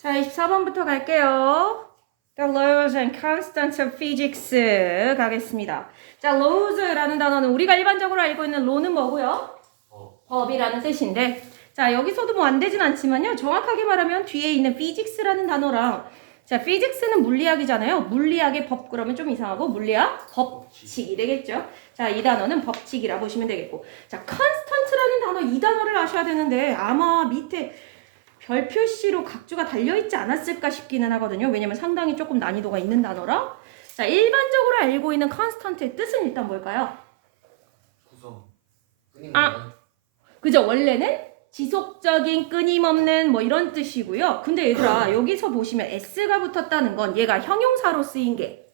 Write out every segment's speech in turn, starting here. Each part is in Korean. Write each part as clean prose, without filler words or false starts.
자, 24번부터 갈게요. The laws and constants of physics 가겠습니다. 자, laws라는 단어는 우리가 일반적으로 알고 있는 law는 뭐고요? 법이라는 뜻인데, 자, 여기서도 뭐 안 되진 않지만요. 정확하게 말하면 뒤에 있는 physics라는 단어랑, 자, physics는 물리학이잖아요. 물리학의 법 그러면 좀 이상하고 물리학 법칙이 되겠죠. 자, 이 단어는 법칙이라 보시면 되겠고, 자, constant라는 단어, 이 단어를 아셔야 되는데 아마 밑에 별 표시로 각주가 달려있지 않았을까 싶기는 하거든요. 왜냐면 상당히 조금 난이도가 있는 단어라. 자, 일반적으로 알고 있는 constant의 뜻은 일단 뭘까요? 구성. 그죠? 원래는 지속적인, 끊임없는 뭐 이런 뜻이고요. 근데 얘들아, 여기서 보시면 s가 붙었다는 건 얘가 형용사로 쓰인 게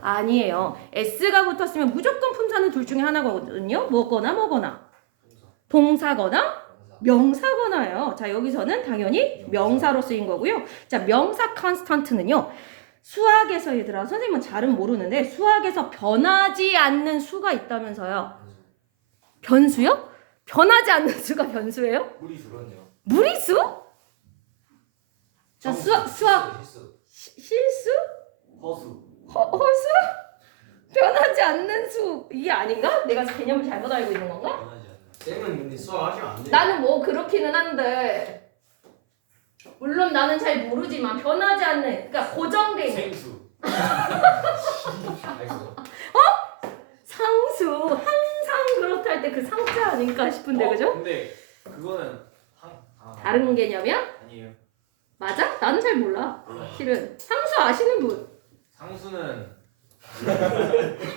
아니에요. s가 붙었으면 무조건 품사는 둘 중에 하나거든요. 뭐거나 동사거나 명사거나예요. 자, 여기서는 당연히 명사로 쓰인 거고요. 자, 명사 constant는요. 수학에서 얘들아, 선생님은 잘은 모르는데 수학에서 변하지 않는 수가 있다면서요. 변수요? 변하지 않는 수가 변수예요? 무리수런요. 무리수? 자, 수학 실수? 허수. 허수? 변하지 않는 수 이게 아닌가? 내가 개념을 잘못 알고 있는 건가? 변하지 않는. 쌤은 근데 수학 하시면 안 돼요. 나는 뭐 그렇기는 한데 물론 나는 잘 모르지만 변하지 않는 그러니까 고정된 생수. 상수 항상 그렇다 할 때 그 상자 아닌가 싶은데 그죠? 근데 그거는 다른 개념이야? 아니에요. 맞아? 나는 잘 몰라 실은 상수 아시는 분 상수는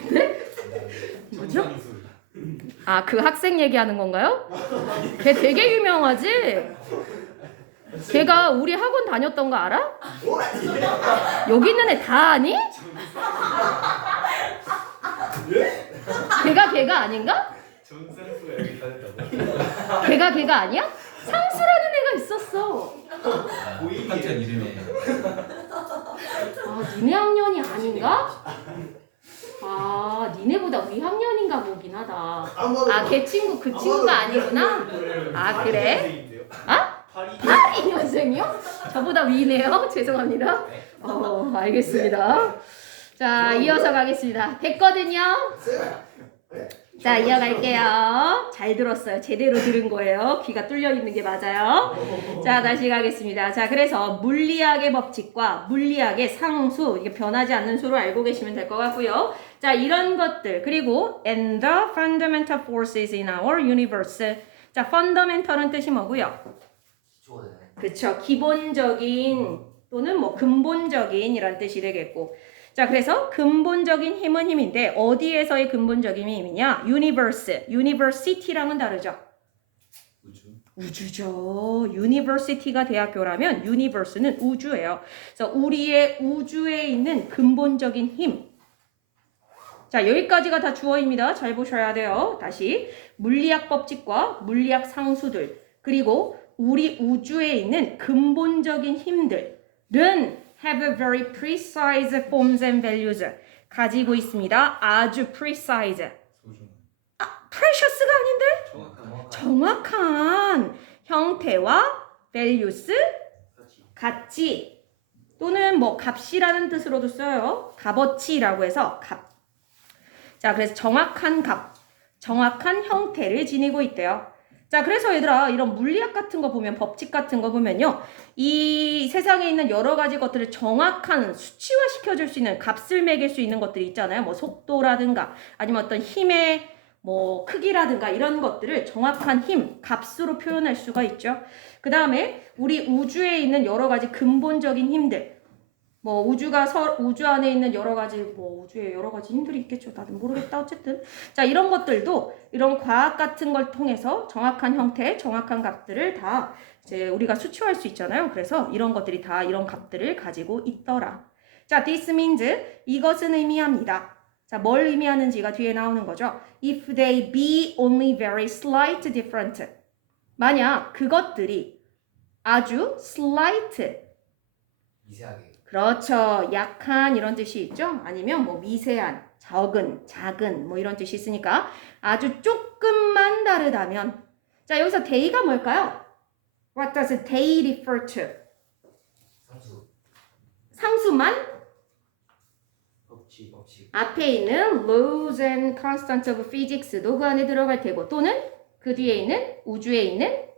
네? 뭐죠? 정상수. 아, 그 학생 얘기하는 건가요? 걔 되게 유명하지? 걔가 우리 학원 다녔던 거 알아? 여기 있는 애 다 아니? 걔가 아닌가? 정상수가 여기 다녔다고. 걔가 아니야? 상수라는 애가 있었어. 보이게 이름이에요. 아, 니네 학년이 아닌가? 아, 니네보다 위 학년인가 보긴 하다. 아, 걔 친구 그 친구가 아니구나? 아, 그래? 아? 82년생이요? 저보다 위네요? 죄송합니다. 알겠습니다. 자, 이어서 가겠습니다. 됐거든요? 자, 이어갈게요. 잘 들었어요. 제대로 들은 거예요. 귀가 뚫려 있는 게 맞아요. 자, 다시 가겠습니다. 자, 그래서 물리학의 법칙과 물리학의 상수, 이게 변하지 않는 수로 알고 계시면 될 것 같고요. 자, 이런 것들, 그리고 and the fundamental forces in our universe. 자, fundamental은 뜻이 뭐고요? 그쵸. 기본적인 또는 뭐 근본적인 이란 뜻이 되겠고. 자, 그래서 근본적인 힘은 힘인데 어디에서의 근본적인 힘이냐? universe, university랑은 다르죠. 우주죠. university가 대학교라면 universe는 우주예요. 그래서 우리의 우주에 있는 근본적인 힘. 자, 여기까지가 다 주어입니다. 잘 보셔야 돼요. 다시 물리학 법칙과 물리학 상수들 그리고 우리 우주에 있는 근본적인 힘들은 have a very precise forms and values. 가지고 있습니다. 아주 precise. precious가 아닌데? 정확한 형태와 values, 가치 또는 뭐 값이라는 뜻으로도 써요. 값어치라고 해서 값. 자, 그래서 정확한 값, 정확한 형태를 지니고 있대요. 자, 그래서 얘들아 이런 물리학 같은 거 보면 법칙 같은 거 보면요. 이 세상에 있는 여러 가지 것들을 정확한 수치화 시켜줄 수 있는 값을 매길 수 있는 것들이 있잖아요. 뭐 속도라든가 아니면 어떤 힘의 뭐 크기라든가 이런 것들을 정확한 힘, 값으로 표현할 수가 있죠. 그 다음에 우리 우주에 있는 여러 가지 근본적인 힘들 뭐 우주 안에 있는 여러 가지 뭐 우주에 여러 가지 힘들이 있겠죠. 나도 모르겠다. 어쨌든 자, 이런 것들도 이런 과학 같은 걸 통해서 정확한 형태, 정확한 값들을 다 이제 우리가 수치화할 수 있잖아요. 그래서 이런 것들이 다 이런 값들을 가지고 있더라. 자, this means 이것은 의미합니다. 자, 뭘 의미하는지가 뒤에 나오는 거죠. If they be only very slight different. 만약 그것들이 아주 slight 미세하게. 그렇죠. 약한 이런 뜻이 있죠. 아니면 뭐 미세한, 적은, 작은 뭐 이런 뜻이 있으니까 아주 조금만 다르다면 자, 여기서 they가 뭘까요? What does they refer to? 상수만 법칙. 앞에 있는 laws and constants of physics도 그 안에 들어갈 테고 또는 그 뒤에 있는 우주에 있는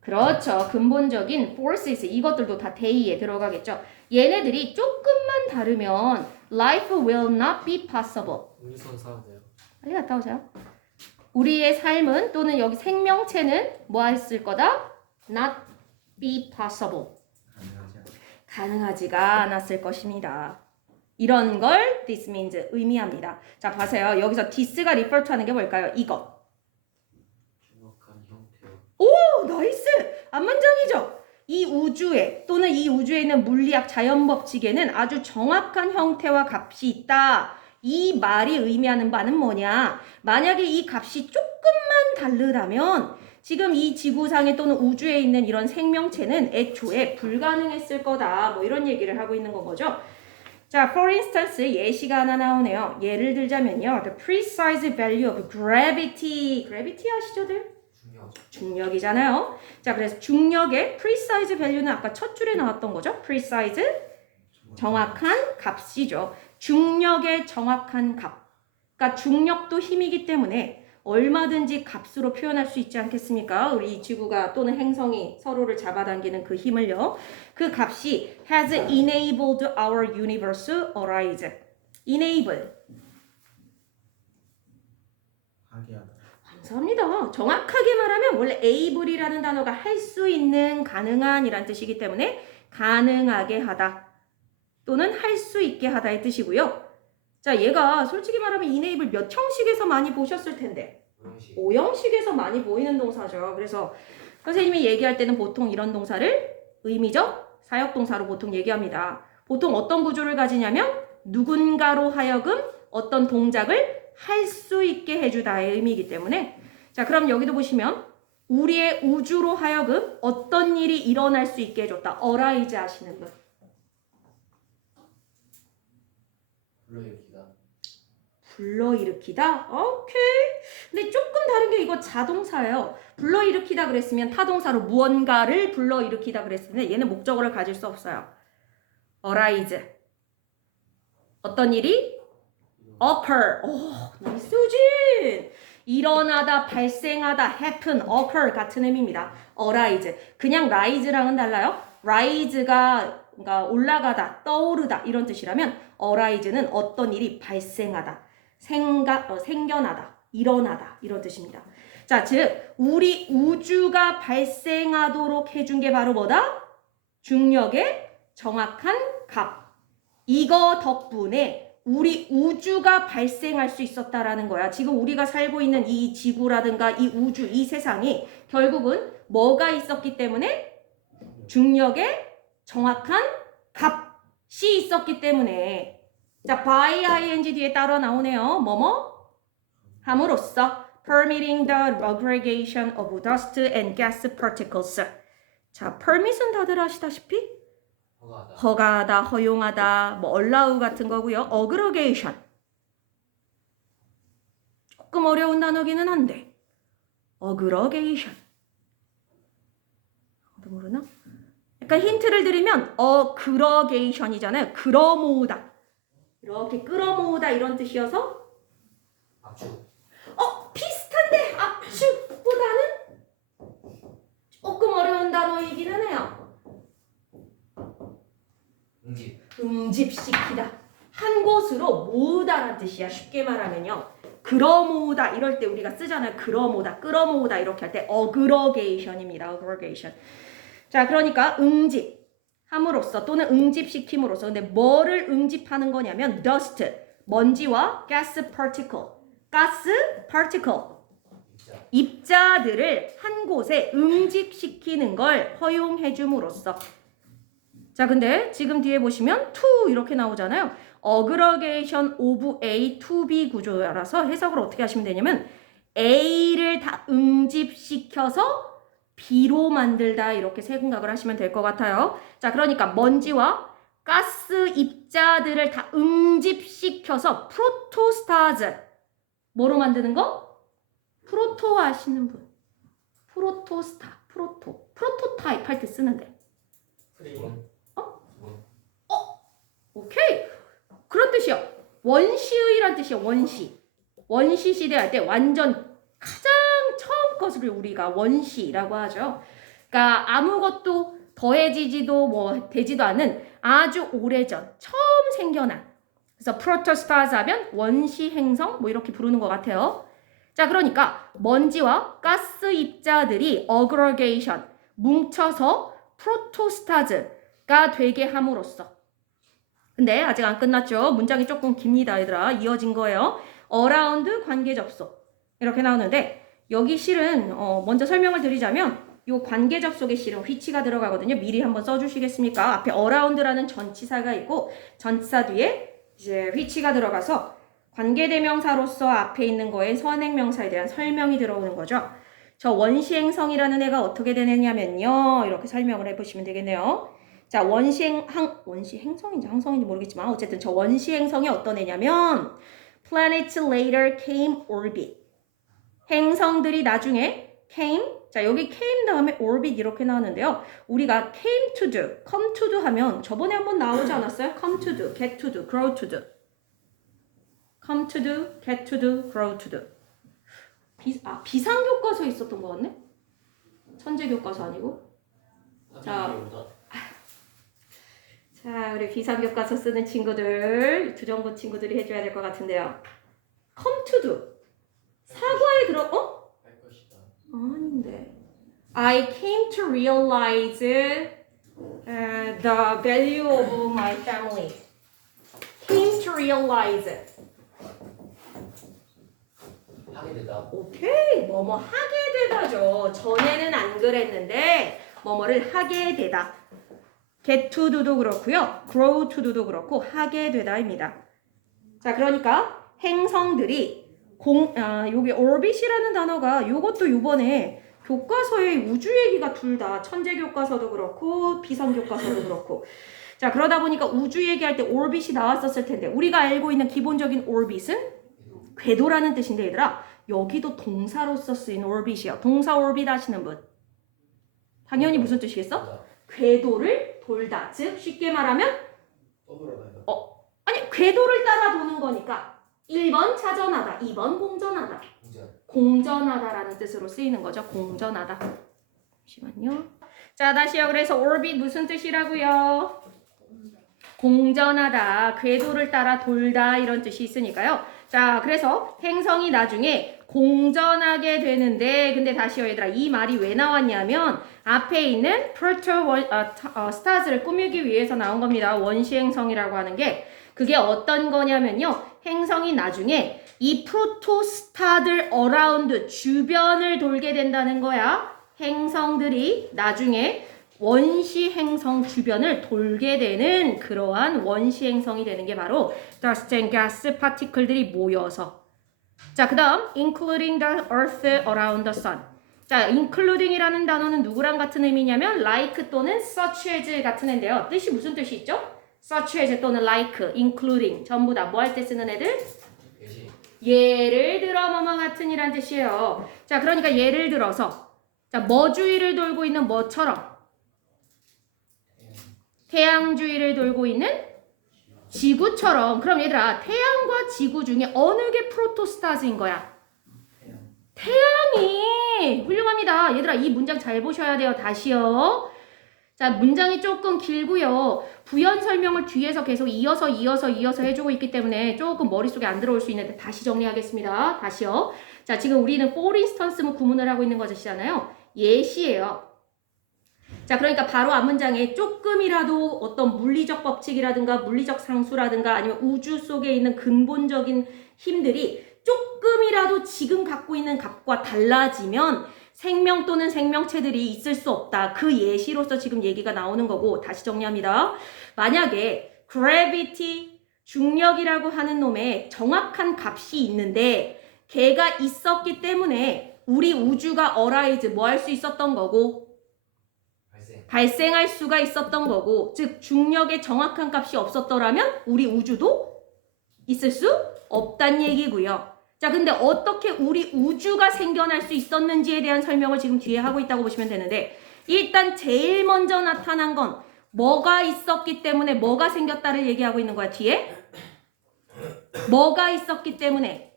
그렇죠. 근본적인 forces 이것들도 다 대의에 들어가겠죠. 얘네들이 조금만 다르면 life will not be possible. 음료수 사도 돼요. 빨리 갔다 오세요. 우리의 삶은 또는 여기 생명체는 뭐 했을 거다? Not be possible. 가능하지가 않았을 것입니다. 이런 걸 this means 의미합니다. 자, 봐세요. 여기서 this가 refer to 하는 게 뭘까요? 이거. 정확한 형태와. 오, 나이스! 앞문장이죠? 이 우주에 또는 이 우주에 있는 물리학 자연 법칙에는 아주 정확한 형태와 값이 있다. 이 말이 의미하는 바는 뭐냐? 만약에 이 값이 조금만 다르다면 지금 이 지구상에 또는 우주에 있는 이런 생명체는 애초에 불가능했을 거다. 뭐 이런 얘기를 하고 있는 건 거죠. 자, for instance 예시가 하나 나오네요. 예를 들자면요. The precise value of gravity. gravity 아시죠들? 중력이잖아요. 자, 그래서 중력의 precise value는 아까 첫 줄에 나왔던 거죠. precise, 정확한 값이죠. 중력의 정확한 값. 그러니까 중력도 힘이기 때문에 얼마든지 값으로 표현할 수 있지 않겠습니까? 우리 이 지구가 또는 행성이 서로를 잡아당기는 그 힘을요. 그 값이 has enabled our universe arise. enable. 하게 하다. 감사합니다. 정확하게 말하면 원래 able이라는 단어가 할 수 있는, 가능한이란 뜻이기 때문에 가능하게 하다 또는 할 수 있게 하다의 뜻이고요. 자, 얘가 솔직히 말하면 enable 몇 형식에서 많이 보셨을 텐데 5형식에서 많이 보이는 동사죠. 그래서 선생님이 얘기할 때는 보통 이런 동사를 의미적 사역동사로 보통 얘기합니다. 보통 어떤 구조를 가지냐면 누군가로 하여금 어떤 동작을 할 수 있게 해주다의 의미이기 때문에 자, 그럼 여기도 보시면 우리의 우주로 하여금 어떤 일이 일어날 수 있게 해줬다. arise 하시는 분. 불러일으키다. 불러일으키다? 오케이. 근데 조금 다른 게 이거 자동사예요. 불러일으키다 그랬으면 타동사로 무언가를 불러일으키다 그랬으면 얘는 목적어를 가질 수 없어요. arise. 어떤 일이? occur. 오, 나이스 우진. 일어나다, 발생하다, happen, occur 같은 의미입니다. arise. 그냥 rise랑은 달라요. rise가 그러니까 올라가다, 떠오르다 이런 뜻이라면 arise는 어떤 일이 발생하다, 생겨나다, 일어나다 이런 뜻입니다. 자, 즉 우리 우주가 발생하도록 해준 게 바로 뭐다? 중력의 정확한 값. 이거 덕분에 우리 우주가 발생할 수 있었다라는 거야. 지금 우리가 살고 있는 이 지구라든가 이 우주, 이 세상이 결국은 뭐가 있었기 때문에? 중력의 정확한 값이 있었기 때문에 자, by ing 뒤에 따라 나오네요. 뭐뭐? 함으로써 permitting the aggregation of dust and gas particles. 자, permit은 다들 아시다시피 허가하다, 허용하다, 뭐 allow 같은 거고요. aggregation. 조금 어려운 단어기는 한데 aggregation. 어디 모르나? 약간 힌트를 드리면 aggregation이잖아요. 끌어모으다. 이렇게 끌어모으다 이런 뜻이어서 압축. 비슷한데 압축보다는 조금 어려운 단어이기는 해요. 응집시키다. 한 곳으로 모으다라는 뜻이야. 쉽게 말하면요. 끌어모으다 이럴 때 우리가 쓰잖아요. 끌어모으다, 끌어모으다 이렇게 할 때 aggregation입니다. aggregation. 자, 그러니까 응집 함으로써 또는 응집시킴으로써 근데 뭐를 응집하는 거냐면 dust, 먼지와 gas particle, 가스 particle, 입자들을 한 곳에 응집시키는 걸 허용해 줌으로써 자, 근데 지금 뒤에 보시면 to 이렇게 나오잖아요. aggregation of A to B 구조라서 해석을 어떻게 하시면 되냐면 A를 다 응집시켜서 B로 만들다 이렇게 생각을 하시면 될 것 같아요. 자, 그러니까 먼지와 가스 입자들을 다 응집시켜서 프로토스타즈 뭐로 만드는 거? 프로토 아시는 분? 프로토스타, 프로토타입 할 때 쓰는데 원시의란 뜻이에요. 원시 시대 할 때 완전 가장 처음 것을 우리가 원시라고 하죠. 그러니까 아무것도 더해지지도 뭐 되지도 않은 아주 오래전 처음 생겨난, 그래서 프로토스타즈 하면 원시 행성 뭐 이렇게 부르는 것 같아요. 자, 그러니까 먼지와 가스 입자들이 어그로게이션 뭉쳐서 프로토스타즈가 되게 함으로써. 근데 아직 안 끝났죠. 문장이 조금 깁니다, 얘들아. 이어진 거예요. 어라운드 관계 접속 이렇게 나오는데 여기 실은 먼저 설명을 드리자면 요 관계 접속의 실은 which가 들어가거든요. 미리 한번 써주시겠습니까? 앞에 around라는 전치사가 있고 전치사 뒤에 이제 which가 들어가서 관계대명사로서 앞에 있는 거에 선행명사에 대한 설명이 들어오는 거죠. 저 원시행성이라는 애가 어떻게 되느냐면요. 이렇게 설명을 해보시면 되겠네요. 자, 원시행성인지 항성인지 모르겠지만 어쨌든 저 원시행성이 어떤 애냐면 planets later came orbit. 행성들이 나중에 came, 자 여기 came 다음에 orbit 이렇게 나왔는데요. 우리가 came to do, come to do 하면 저번에 한번 나오지 않았어요? come to do, get to do, grow to do. come to do, get to do, grow to do. 비상교과서에 있었던 거 같네? 천재교과서 아니고. 자, 우리 비상교과서 쓰는 친구들, 주정부 친구들이 해줘야 될 것 같은데요. come to do. 사과에 할 것이다. 아닌데. I came to realize the value of my family. came to realize. 하게 되다. 오케이. 뭐뭐 하게 되다죠. 전에는 안 그랬는데 뭐뭐를 하게 되다. get to do도 그렇고요. grow to do도 그렇고 하게 되다입니다. 자, 그러니까 행성들이 여기 orbit이라는 단어가 요것도 요번에 교과서에 우주 얘기가 둘 다 천재 교과서도 그렇고 비상 교과서도 그렇고. 자, 그러다 보니까 우주 얘기할 때 orbit이 나왔었을 텐데 우리가 알고 있는 기본적인 orbit은 궤도라는 뜻인데 얘들아 여기도 동사로서 쓰인 orbit이에요. 동사 orbit 하시는 분 당연히 무슨 뜻이겠어? 궤도를 돌다. 즉 쉽게 말하면 아니 궤도를 따라 도는 거니까 1번 차전하다, 2번 공전하다. 공전하다라는 뜻으로 쓰이는 거죠. 공전하다. 잠시만요. 자, 다시요. 그래서 orbit 무슨 뜻이라고요? 공전하다, 궤도를 따라 돌다 이런 뜻이 있으니까요. 자, 그래서 행성이 나중에 공전하게 되는데 근데 다시요 얘들아 이 말이 왜 나왔냐면 앞에 있는 스타즈를 꾸미기 위해서 나온 겁니다. 원시행성이라고 하는 게 그게 어떤 거냐면요. 행성이 나중에 이 프로토스타들 어라운드 주변을 돌게 된다는 거야. 행성들이 나중에 원시 행성 주변을 돌게 되는 그러한 원시 행성이 되는 게 바로 dust and gas 파티클들이 모여서. 자, 그다음 including the earth around the sun. 자, including이라는 단어는 누구랑 같은 의미냐면 like 또는 such as 같은 애인데요. 뜻이 무슨 뜻이 있죠? such as 또는 like, including 전부 다 뭐 할 때 쓰는 애들? 예를 들어 뭐뭐 같은이란 뜻이에요. 자, 그러니까 예를 들어서 자, 뭐 주위를 돌고 있는 뭐처럼 태양 주위를 돌고 있는 지구처럼. 그럼 얘들아 태양과 지구 중에 어느 게 프로토스타즈인 거야? 태양이. 훌륭합니다. 얘들아 이 문장 잘 보셔야 돼요. 다시요. 자, 문장이 조금 길고요. 부연 설명을 뒤에서 계속 이어서 해주고 있기 때문에 조금 머릿속에 안 들어올 수 있는데 다시 정리하겠습니다. 다시요. 자, 지금 우리는 for instance만 구문을 하고 있는 것이잖아요. 예시예요. 자, 그러니까 바로 앞 문장에 조금이라도 어떤 물리적 법칙이라든가 물리적 상수라든가 아니면 우주 속에 있는 근본적인 힘들이 조금이라도 지금 갖고 있는 값과 달라지면 생명 또는 생명체들이 있을 수 없다. 그 예시로서 지금 얘기가 나오는 거고 다시 정리합니다. 만약에 gravity, 중력이라고 하는 놈의 정확한 값이 있는데 걔가 있었기 때문에 우리 우주가 arise 뭐 할 수 있었던 거고 발생할 수가 있었던 거고 즉 중력의 정확한 값이 없었더라면 우리 우주도 있을 수 없단 얘기고요. 자, 근데 어떻게 우리 우주가 생겨날 수 있었는지에 대한 설명을 지금 뒤에 하고 있다고 보시면 되는데 일단 제일 먼저 나타난 건 뭐가 있었기 때문에 뭐가 생겼다를 얘기하고 있는 거야. 뒤에 뭐가 있었기 때문에?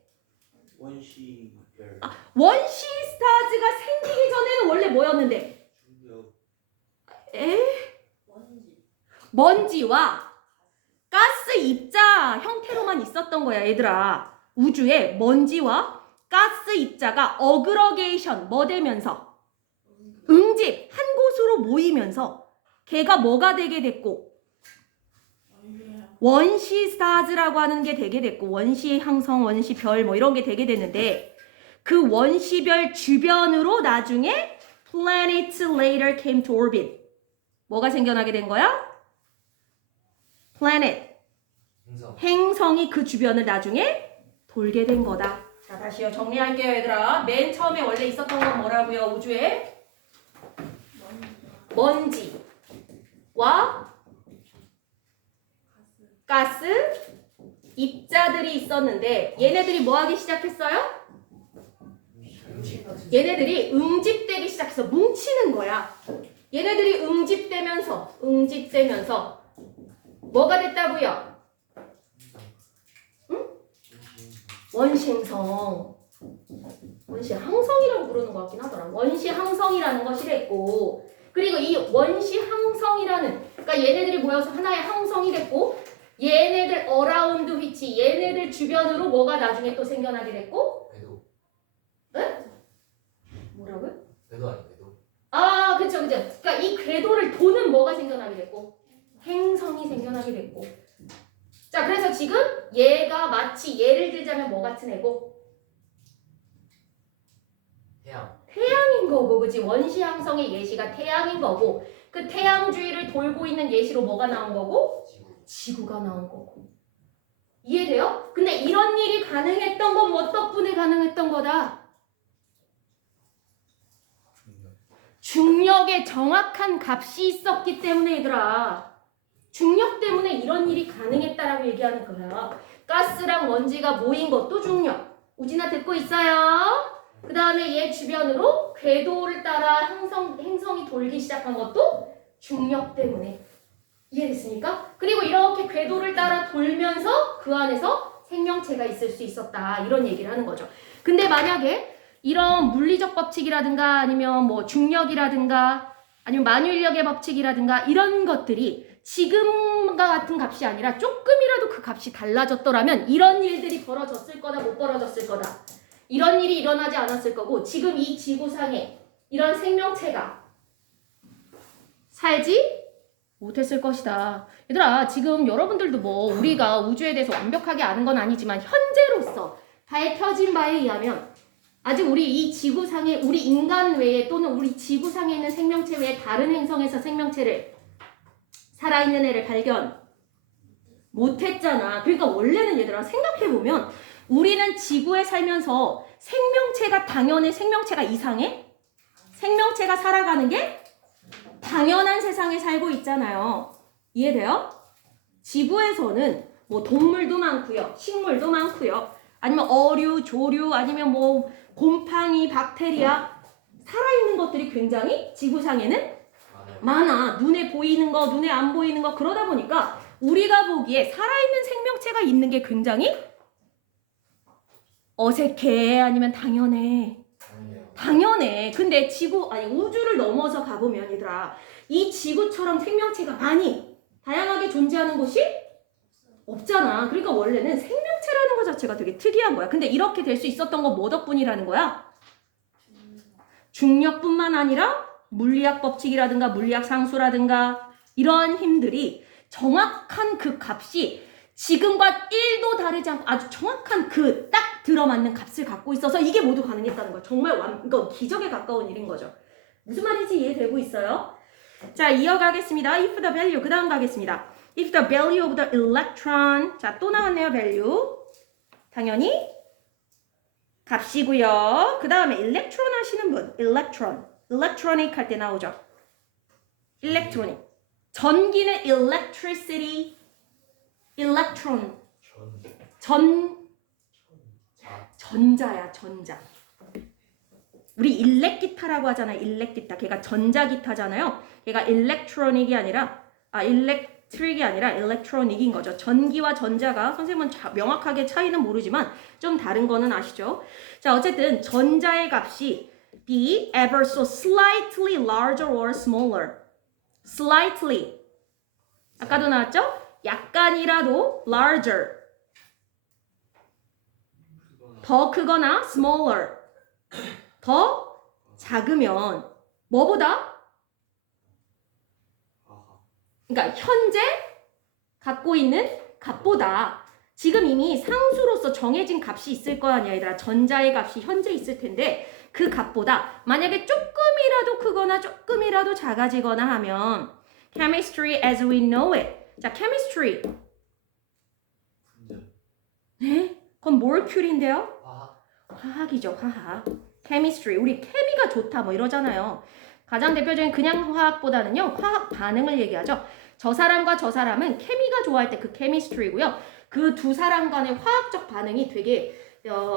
원시별. 원시 스타즈가 생기기 전에는 원래 뭐였는데? 중력. 먼지와 가스 입자 형태로만 있었던 거야, 얘들아. 우주에 먼지와 가스 입자가 어그러게이션 뭐 되면서 응집 한 곳으로 모이면서 걔가 뭐가 되게 됐고 원시 스타즈라고 하는 게 되게 됐고 원시 항성, 원시 별 뭐 이런 게 되게 됐는데 그 원시별 주변으로 나중에 planets later came to orbit. 뭐가 생겨나게 된 거야? planet. 행성. 행성이 그 주변을 나중에 돌게 된 거다. 자, 다시요. 정리할게요, 얘들아. 맨 처음에 원래 있었던 건 뭐라고요? 우주에 먼지와 가스, 입자들이 있었는데 얘네들이 뭐 하기 시작했어요? 얘네들이 응집되기 시작해서 뭉치는 거야. 얘네들이 응집되면서 뭐가 됐다고요? 응? 원시행성. 원시항성이라고 부르는 것 같긴 하더라. 원시항성이라는 것이 됐고 그리고 이 원시항성이라는 그러니까 얘네들이 모여서 하나의 항성이 됐고 얘네들 어라운드 위치 얘네들 주변으로 뭐가 나중에 또 생겨나게 됐고 궤도. 응? 뭐라고요? 궤도 아니 궤도. 아, 그쵸. 그러니까 이 궤도를 도는 뭐가 생겨나게 됐고 행성이 생겨나게 됐고 자, 그래서 지금 얘가 마치 예를 들자면 뭐 같은 애고 태양. 태양인 거고 그치? 원시항성의 예시가 태양인 거고 그 태양 주위를 돌고 있는 예시로 뭐가 나온 거고 지구. 지구가 나온 거고 이해돼요? 근데 이런 일이 가능했던 건 뭐 덕분에 가능했던 거다? 중력. 중력의 정확한 값이 있었기 때문에 얘들아 중력 때문에 이런 일이 가능했다라고 얘기하는 거야. 가스랑 먼지가 모인 것도 중력. 우진아 듣고 있어요? 그 다음에 얘 주변으로 궤도를 따라 행성이 돌기 시작한 것도 중력 때문에. 이해됐습니까? 그리고 이렇게 궤도를 따라 돌면서 그 안에서 생명체가 있을 수 있었다. 이런 얘기를 하는 거죠. 근데 만약에 이런 물리적 법칙이라든가 아니면 뭐 중력이라든가 아니면 만유인력의 법칙이라든가 이런 것들이 지금과 같은 값이 아니라 조금이라도 그 값이 달라졌더라면 이런 일들이 벌어졌을 거다 못 벌어졌을 거다. 이런 일이 일어나지 않았을 거고 지금 이 지구상에 이런 생명체가 살지 못했을 것이다. 얘들아 지금 여러분들도 뭐 우리가 우주에 대해서 완벽하게 아는 건 아니지만 현재로서 밝혀진 바에 의하면 아직 우리 이 지구상에 우리 인간 외에 또는 우리 지구상에 있는 생명체 외에 다른 행성에서 생명체를 살아있는 애를 발견 못했잖아. 그러니까 원래는 얘들아 생각해보면 우리는 지구에 살면서 생명체가 당연해? 생명체가 이상해? 생명체가 살아가는 게 당연한 세상에 살고 있잖아요. 이해돼요? 지구에서는 뭐 동물도 많고요. 식물도 많고요. 아니면 어류, 조류, 아니면 뭐 곰팡이, 박테리아 살아있는 것들이 굉장히 지구상에는 많아. 눈에 보이는 거, 눈에 안 보이는 거 그러다 보니까 우리가 보기에 살아있는 생명체가 있는 게 굉장히 어색해 아니면 당연해. 당연해. 근데 우주를 넘어서 가보면 얘들아 이 지구처럼 생명체가 많이 다양하게 존재하는 곳이 없잖아. 그러니까 원래는 생명체라는 것 자체가 되게 특이한 거야. 근데 이렇게 될 수 있었던 건 뭐 덕분이라는 거야? 중력뿐만 아니라 물리학 법칙이라든가 물리학 상수라든가 이러한 힘들이 정확한 그 값이 지금과 1도 다르지 않고 아주 정확한 그 딱 들어맞는 값을 갖고 있어서 이게 모두 가능했다는 거야. 정말 이건 기적에 가까운 일인 거죠. 무슨 말인지 이해되고 있어요? 자, 이어가겠습니다. If the value, 그 다음 가겠습니다. If the value of the electron, 자, 또 나왔네요, value. 당연히 값이고요. 그 다음에 electron 하시는 분, electronic 할 때 나오죠. electronic. 전기는 electricity, electron. 전자야, 전자. 우리 일렉기타라고 하잖아요. 일렉기타. 걔가 전자기타잖아요. 걔가 electronic이 아니라 트릭이 아니라 electronic인 거죠. 전기와 전자가 선생님은 명확하게 차이는 모르지만 좀 다른 거는 아시죠? 자, 어쨌든 전자의 값이 be ever so slightly larger or smaller. slightly. 아까도 나왔죠? 약간이라도 larger. 더 크거나 smaller. 더 작으면 뭐보다? 그러니까 현재 갖고 있는 값보다 지금 이미 상수로서 정해진 값이 있을 거 아니야, 얘들아. 전자의 값이 현재 있을 텐데 그 값보다 만약에 조금이라도 크거나 조금이라도 작아지거나 하면 chemistry as we know it. 자, chemistry. 네? 그건 molecule인데요? 화학이죠, 화학. chemistry. 우리 케미가 좋다 뭐 이러잖아요. 가장 대표적인 그냥 화학보다는요, 화학 반응을 얘기하죠. 저 사람과 저 사람은 케미가 좋아할 때 그 chemistry고요. 그 두 사람 간의 화학적 반응이 되게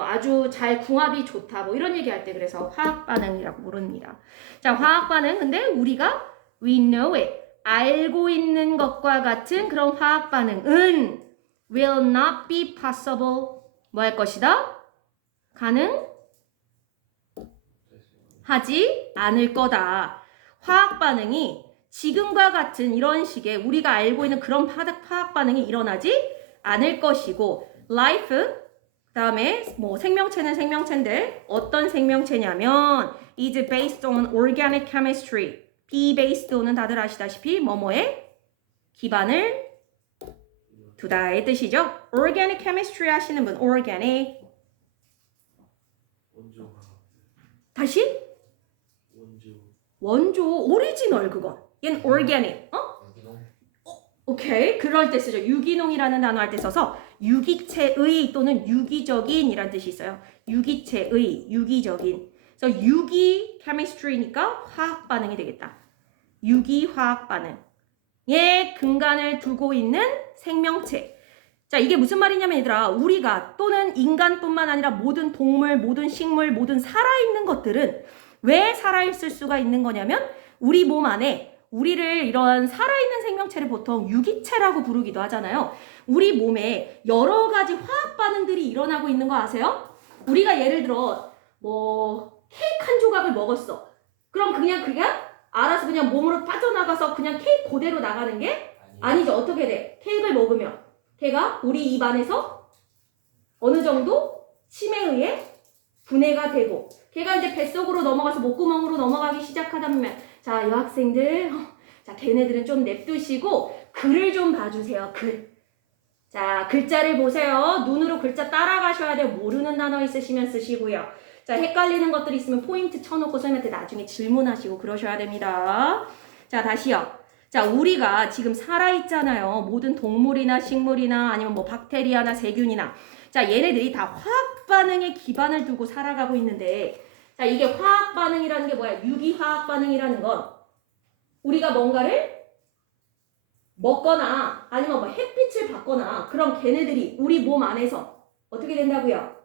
아주 잘 궁합이 좋다 뭐 이런 얘기할 때 그래서 화학 반응이라고 부릅니다. 자, 화학 반응. 근데 우리가 we know it. 알고 있는 것과 같은 그런 화학 반응은 will not be possible. 뭐 할 것이다? 가능하지 않을 거다. 화학 반응이 지금과 같은 이런 식의 우리가 알고 있는 그런 화학 반응이 일어나지 않을 것이고 life 그 다음에 뭐 생명체는 생명체인데 어떤 생명체냐면 is based on organic chemistry. be based on은 다들 아시다시피 뭐뭐에 기반을 두다의 뜻이죠. organic chemistry 하시는 분 organic 다시? 원조 오리지널 그건. 얘는 organic. 오케이. 그럴 때 쓰죠. 유기농이라는 단어 할 때 써서 유기체의 또는 유기적인이란 뜻이 있어요. 유기체의, 유기적인. 그래서 유기 chemistry니까 화학 반응이 되겠다. 유기 화학 반응에 근간을 두고 있는 생명체. 자, 이게 무슨 말이냐면 얘들아, 우리가 또는 인간뿐만 아니라 모든 동물, 모든 식물, 모든 살아있는 것들은 왜 살아있을 수가 있는 거냐면 우리 몸 안에 우리를 이런 살아있는 생명체를 보통 유기체라고 부르기도 하잖아요. 우리 몸에 여러 가지 화학 반응들이 일어나고 있는 거 아세요? 우리가 예를 들어 뭐 케이크 한 조각을 먹었어. 그럼 그냥 알아서 그냥 몸으로 빠져나가서 그냥 케이크 그대로 나가는 게 아니죠. 어떻게 돼? 케이크를 먹으면 걔가 우리 입 안에서 어느 정도 침에 의해 분해가 되고 걔가 이제 뱃속으로 넘어가서 목구멍으로 넘어가기 시작하다 보면 자, 여학생들 자, 걔네들은 좀 냅두시고 글을 좀 봐주세요. 글. 자, 글자를 보세요. 눈으로 글자 따라가셔야 돼요. 모르는 단어 있으시면 쓰시고요. 자, 헷갈리는 것들 있으면 포인트 쳐놓고 선생님한테 나중에 질문하시고 그러셔야 됩니다. 자, 다시요. 자, 우리가 지금 살아있잖아요. 모든 동물이나 식물이나 아니면 뭐 박테리아나 세균이나. 자, 얘네들이 다 화학 반응에 기반을 두고 살아가고 있는데, 자, 이게 화학 반응이라는 게 뭐야? 유기 화학 반응이라는 건 우리가 뭔가를 먹거나 아니면 뭐 햇빛을 받거나 그런 걔네들이 우리 몸 안에서 어떻게 된다고요?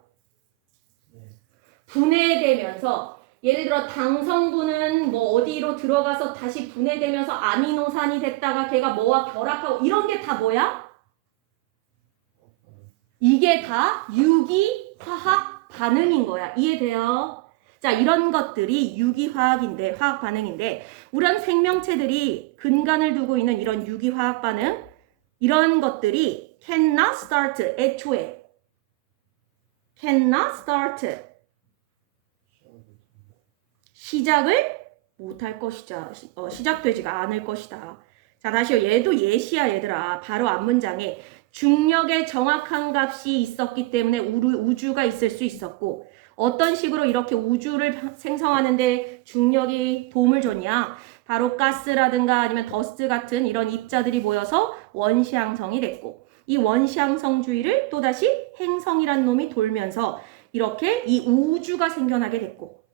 분해되면서 예를 들어 당 성분은 뭐 어디로 들어가서 다시 분해되면서 아미노산이 됐다가 걔가 뭐와 결합하고 이런 게 다 뭐야? 이게 다 유기화학 반응인 거야. 이해돼요? 자, 이런 것들이 유기화학인데, 화학 반응인데, 우리는 생명체들이 근간을 두고 있는 이런 유기화학 반응, 이런 것들이 cannot start, 애초에. cannot start. 시작을 못할 것이다. 시작되지가 않을 것이다. 자, 다시요. 얘도 예시야, 얘들아. 바로 앞문장에 중력의 정확한 값이 있었기 때문에 우주가 있을 수 있었고, 어떤 식으로 이렇게 우주를 생성하는데 중력이 도움을 줬냐? 바로 가스라든가 아니면 더스트 같은 이런 입자들이 모여서 원시 항성이 됐고, 이 원시 항성주의를 또다시 행성이란 놈이 돌면서 이렇게 이 우주가 생겨나게 됐고,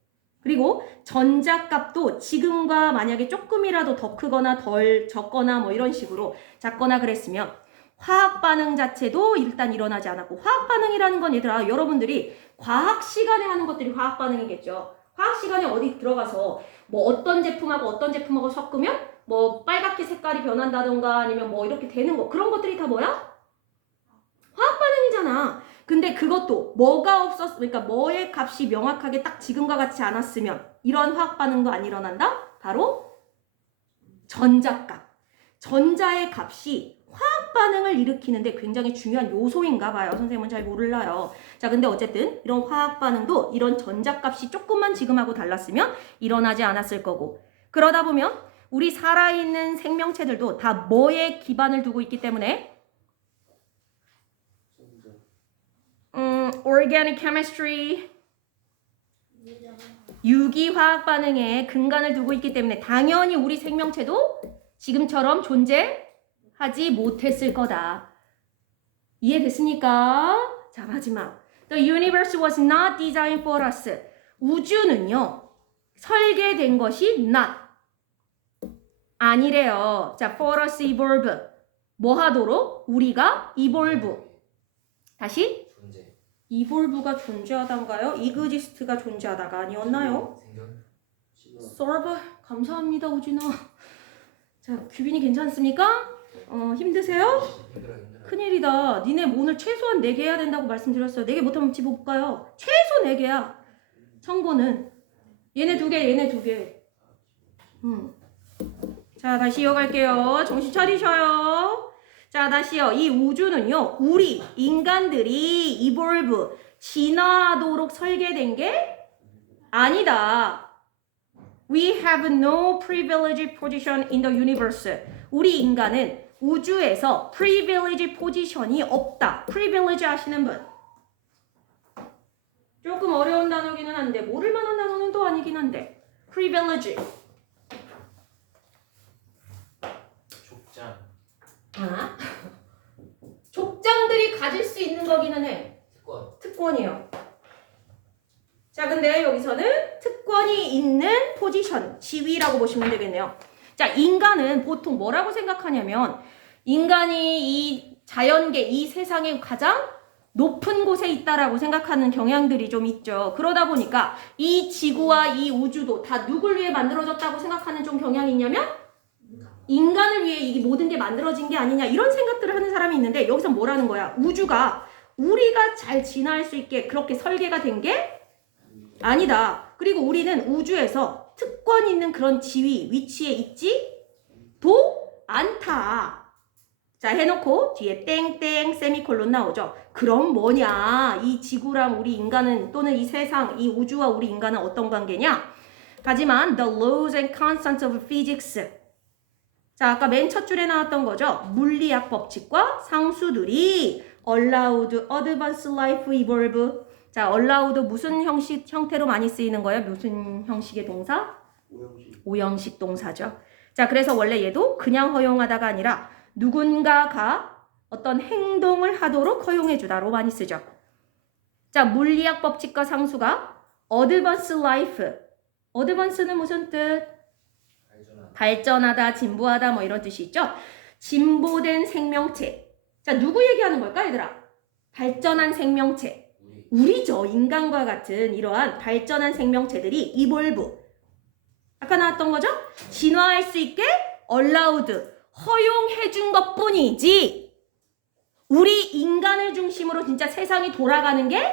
그리고 전자값도 지금과 만약에 조금이라도 더 크거나 덜 적거나 뭐 이런 식으로 작거나 그랬으면 화학 반응 자체도 일단 일어나지 않았고, 화학 반응이라는 건 얘들아, 여러분들이 과학 시간에 하는 것들이 화학 반응이겠죠. 화학 시간에 어디 들어가서 뭐 어떤 제품하고 어떤 제품하고 섞으면 뭐 빨갛게 색깔이 변한다던가 아니면 뭐 이렇게 되는 거 그런 것들이 다 뭐야? 화학 반응이잖아. 근데 그것도 뭐가 그러니까 뭐의 값이 명확하게 딱 지금과 같이 않았으면 이런 화학 반응도 안 일어난다? 바로 전자값. 전자의 값이 화학 반응을 일으키는데 굉장히 중요한 요소인가 봐요. 선생님은 잘 몰라요. 자, 근데 어쨌든 이런 화학 반응도 이런 전자값이 조금만 지금하고 달랐으면 일어나지 않았을 거고. 그러다 보면 우리 살아있는 생명체들도 다 뭐에 기반을 두고 있기 때문에 organic chemistry, 유기화학 반응에 근간을 두고 있기 때문에 당연히 우리 생명체도 지금처럼 존재하지 못했을 거다. 이해됐습니까? 자, 마지막. The universe was not designed for us. 우주는요, 설계된 것이 not. 아니래요. 자, for us evolve. 뭐 하도록? 우리가 evolve. 다시? 존재. evolve가 존재하다인가요? exist가 존재하다가 아니었나요? 생존. serve. 감사합니다, 우진아. 자, 규빈이 괜찮습니까? 힘드세요? 힘들어. 큰일이다. 니네 오늘 최소한 4개 해야 된다고 말씀드렸어요. 4개 못하면 집 못 가요. 최소 4개야. 청고는. 얘네 2개, 얘네 2개. 자, 다시 이어갈게요. 정신 차리셔요. 자, 다시요. 이 우주는요, 우리 인간들이 evolve, 진화하도록 설계된 게 아니다. We have no privileged position in the universe. 우리 인간은 우주에서 privileged position이 없다. privilege 아시는 분? 조금 어려운 단어기는 한데 모를 만한 단어는 또 아니긴 한데 privilege. 족장. 아? 족장들이 가질 수 있는 거기는 해. 특권. 특권이요. 자, 근데 여기서는 특권이 있는 포지션, 지위라고 보시면 되겠네요. 자, 인간은 보통 뭐라고 생각하냐면 인간이 이 자연계, 이 세상의 가장 높은 곳에 있다라고 생각하는 경향들이 좀 있죠. 그러다 보니까 이 지구와 이 우주도 다 누굴 위해 만들어졌다고 생각하는 좀 경향이 있냐면 인간을 위해 이 모든 게 만들어진 게 아니냐 이런 생각들을 하는 사람이 있는데 여기서 뭐라는 거야? 우주가 우리가 잘 진화할 수 있게 그렇게 설계가 된 게 아니다. 그리고 우리는 우주에서 특권 있는 그런 지위, 위치에 있지도 않다. 자, 해놓고 뒤에 땡땡 세미콜론 나오죠. 그럼 뭐냐? 이 지구랑 우리 인간은 또는 이 세상, 이 우주와 우리 인간은 어떤 관계냐? 하지만 the laws and constants of physics. 자, 아까 맨 첫 줄에 나왔던 거죠. 물리학 법칙과 상수들이 allowed advanced life evolve. 자, allowed 무슨 형태로 많이 쓰이는 거예요? 무슨 형식의 동사? 오형식 동사죠. 자, 그래서 원래 얘도 그냥 허용하다가 아니라 누군가가 어떤 행동을 하도록 허용해주다로 많이 쓰죠. 자, 물리학 법칙과 상수가 advanced life. advance는 무슨 뜻? 발전하다, 진보하다 뭐 이런 뜻이 있죠. 진보된 생명체. 자, 누구 얘기하는 걸까, 얘들아? 발전한 생명체. 우리죠. 인간과 같은 이러한 발전한 생명체들이 evolve. 아까 나왔던 거죠? 진화할 수 있게 allowed. 허용해준 것 뿐이지 우리 인간을 중심으로 진짜 세상이 돌아가는 게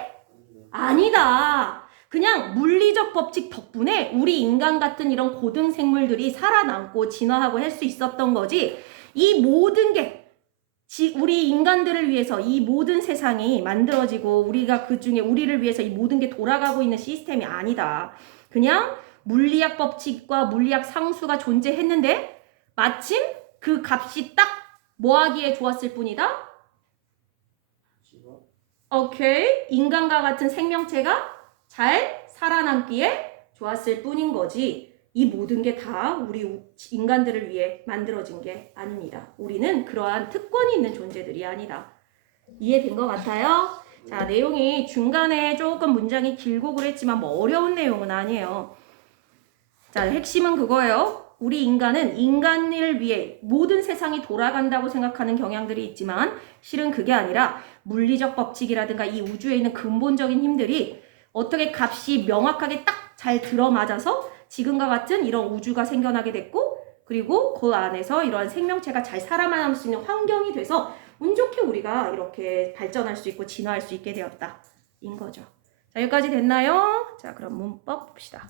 아니다. 그냥 물리적 법칙 덕분에 우리 인간 같은 이런 고등 생물들이 살아남고 진화하고 할 수 있었던 거지 이 모든 게 우리 인간들을 위해서 이 모든 세상이 만들어지고 우리가 그중에 우리를 위해서 이 모든 게 돌아가고 있는 시스템이 아니다. 그냥 물리학 법칙과 물리학 상수가 존재했는데 마침 그 값이 딱 뭐하기에 좋았을 뿐이다? 오케이. 인간과 같은 생명체가 잘 살아남기에 좋았을 뿐인 거지. 이 모든 게 다 우리 인간들을 위해 만들어진 게 아닙니다. 우리는 그러한 특권이 있는 존재들이 아니다. 이해된 것 같아요? 자, 내용이 중간에 조금 문장이 길고 그랬지만 뭐 어려운 내용은 아니에요. 자, 핵심은 그거예요. 우리 인간은 인간을 위해 모든 세상이 돌아간다고 생각하는 경향들이 있지만 실은 그게 아니라 물리적 법칙이라든가 이 우주에 있는 근본적인 힘들이 어떻게 값이 명확하게 딱 잘 들어맞아서 지금과 같은 이런 우주가 생겨나게 됐고 그리고 그 안에서 이런 생명체가 잘 살아남을 수 있는 환경이 돼서 운 좋게 우리가 이렇게 발전할 수 있고 진화할 수 있게 되었다. 인 거죠. 자, 여기까지 됐나요? 자, 그럼 문법 봅시다.